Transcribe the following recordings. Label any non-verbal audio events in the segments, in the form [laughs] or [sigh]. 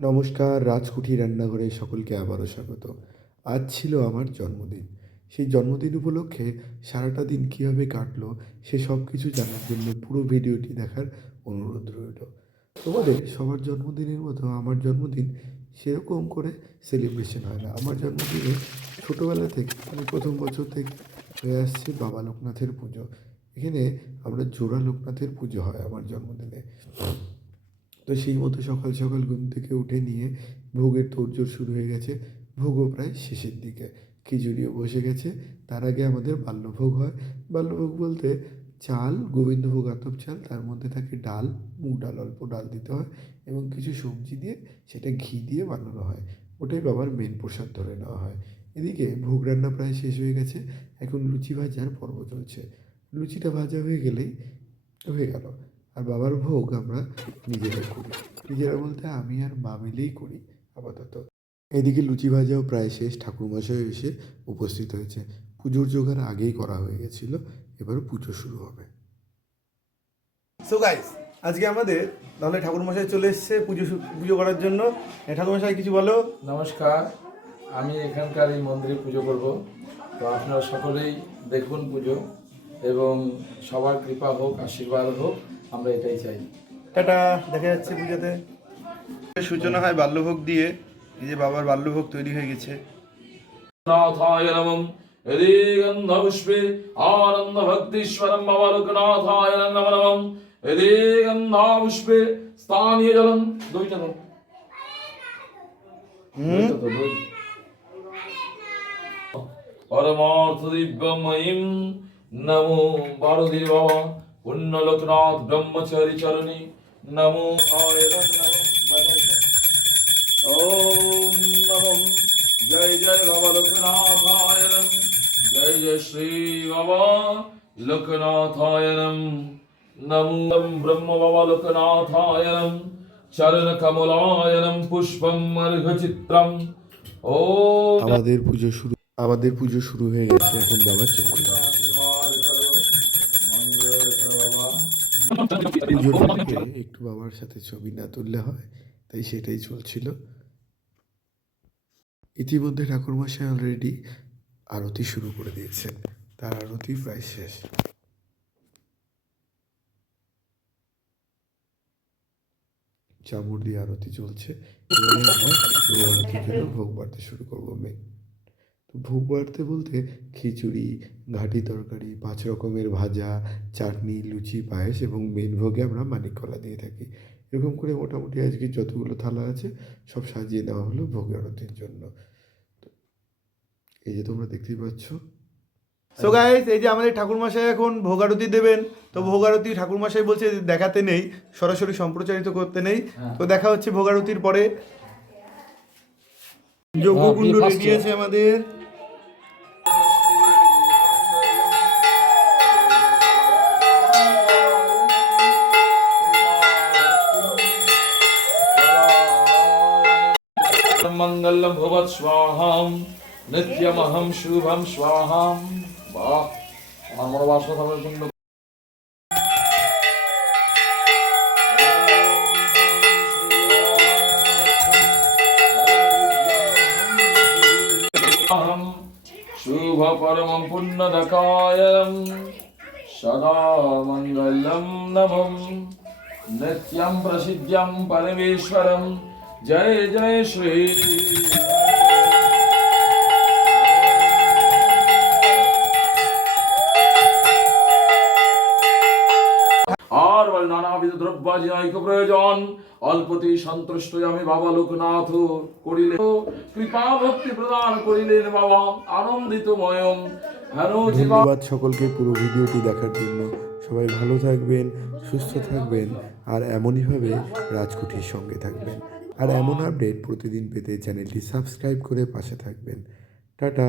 নমস্কার, রাজকুঠি রান্নাঘরে সকলকে আবারও স্বাগত। আজ ছিল আমার জন্মদিন। সেই জন্মদিন উপলক্ষে সারাটা দিন কীভাবে কাটলো, সে সব কিছু জানার জন্য পুরো ভিডিওটি দেখার অনুরোধ রইল। তোমাদের সবার জন্মদিনের মতো আমার জন্মদিন সেরকম করে সেলিব্রেশন হয় না। আমার জন্মদিনে ছোটোবেলা থেকে মানে প্রথম বছর থেকে হয়ে আসছে বাবা লোকনাথের পুজো। এখানে আমরা জোড়া লোকনাথের পুজো হয় আমার জন্মদিনে। তো সেই মতো সকাল সকাল ঘুম থেকে উঠে নিয়ে ভোগের তোড়জোড় শুরু হয়ে গেছে। ভোগও প্রায় শেষের দিকে। খিচুড়িও বসে গেছে। তার আগে আমাদের বাল্যভোগ হয়। বাল্যভোগ বলতে চাল, গোবিন্দভোগ আতপ চাল, তার মধ্যে থাকে ডাল, মুগ ডাল, অল্প ডাল দিতে হয় এবং কিছু সবজি দিয়ে সেটা ঘি দিয়ে বানানো হয়। ওটাই বাবার মেন প্রসাদ ধরে নেওয়া হয়। এদিকে ভোগ রান্না প্রায় শেষ হয়ে গেছে। এখন লুচি ভাজার পর্ব চলছে। লুচিটা ভাজা হয়ে গেলেই হয়ে গেল। আর বাবার ভোগ আমরা নিজেরা করি। নিজেরা বলতে আমি আর মা মিলেই করি আপাতত। এদিকে লুচি ভাজাও প্রায় শেষ ঠাকুরমশাই এসে উপস্থিত হয়েছে। পুজোর জোগাড় আগেই করা হয়ে গেছিল এবার পুজো শুরু হবে। সো গাইস আজকে আমাদের তাহলে ঠাকুরমশাই চলে এসেছে পুজো শু- পুজো করার জন্য। এ, ঠাকুরমশাই কিছু বলো? নমস্কার আমি এখানকার এই মন্দিরে পুজো করব। তো আপনারা সকলেই দেখুন পুজো এবং সবার কৃপা হোক আশীর্বাদ হোক। আমরা এটাই চাই। টাটা দেখা যাচ্ছে পুজোতে। সূচনা হয় বাল্যভোগ দিয়ে এই যে বাবার বাল্যভোগ তৈরি হয়ে গেছে। নাথায় নমঃ। হরি গন্ধ পুষ্পে আনন্দ ভক্তিশ্বরম বাবা লোকনাথায় নমঃ নমঃ। হরি গন্ধ পুষ্পে স্থানীয় জলম দুইটা দাও। দুইটা পরমার্থ দিব্যময়ীম নমো বারুদির বাবা পুণ্য লোকনাথ ব্রহ্মচারী চরণী নমো নমঃ জয় জয় বাবা লোকনাথায় নম জয় জয় শ্রী বাবা লোকনাথায় নম ব্রহ্ম বাবা লোকনাথায় নম চরণ কমলায় নম পুষ্পম মর্ঘ চিত্রম। ও আমাদের পুজো শুরু আমাদের পুজো শুরু হয়ে গেছে। এখন বাবার চক্ষু [laughs] একটু বাবার সাথে ছবি না তুললে হয়, তাই সেটাই চলছিল। ইতিমধ্যে ঠাকুরমশাই অলরেডি আরতি শুরু করে দিয়েছেন। তার আরতি প্রায় শেষ। চামড় দিয়ে আরতি চলছে। ভোগ বাড়তে শুরু করব মেন তো ভোগ বাড়তে বলতে খিচুড়ি ঘাটি তরকারি পাঁচ রকমের ভাজা চাটনি লুচি পায়েস এবং মেন ভোগে আমরা মানিক কলা দিয়ে থাকি। এরকম করে মোটামুটি আজকে যতগুলো থালা আছে সব সাজিয়ে নেওয়া হলো ভোগ আরতির জন্য। এই যে তোমরা দেখতেই পাচ্ছ। সো গাইস এই যে আমাদের ঠাকুরমশাই এখন ভোগারতি দেবেন তো ভোগারতি ঠাকুরমশাই বলছে দেখাতে নেই সরাসরি সম্প্রচারিত করতে নেই। তো দেখা হচ্ছে ভোগারতির পরে। যজ্ঞকুণ্ড হ্যাঁ, রেডি আছে আমাদের। মঙ্গলম ভবৎ স্বাহাম নিত্যমহম শুভম স্বাহাম বাহ আমার মনে বাসনা থাকার জন্য শুভ পরমম পুণ্যদকায়ম সদা মঙ্গলম নমম নিত্যম প্রসিদ্ধম পরমেশ্বরম জয় জয় শ্রী আর বল নানাবিধ দ্রব্যাদি নাইক প্রয়োজন। অল্পতি সন্তুষ্ট আমি বাবা লোকনাথ করিলে। কৃপা ভক্তি প্রদান করিলেন বাবা আনন্দিত ময়ম ধন্যবাদ সকলকে পুরো ভিডিওটি দেখার জন্য। সবাই ভালো থাকবেন সুস্থ থাকবেন আর এমনইভাবে রাজকুঠির সঙ্গে থাকবেন। আর এমন আপডেট প্রতিদিন পেতে চ্যানেলটি সাবস্ক্রাইব করে পাশে থাকবেন। টাটা।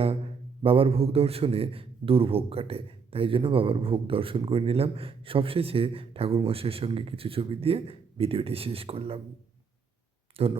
বাবার ভোগ দর্শনে দুর্ভোগ কাটে, তাই জন্য বাবার ভোগ দর্শন করে নিলাম। সবশেষে ঠাকুর মশাইয়ের সঙ্গে কিছু ছবি দিয়ে ভিডিওটি শেষ করলাম। ধন্যবাদ।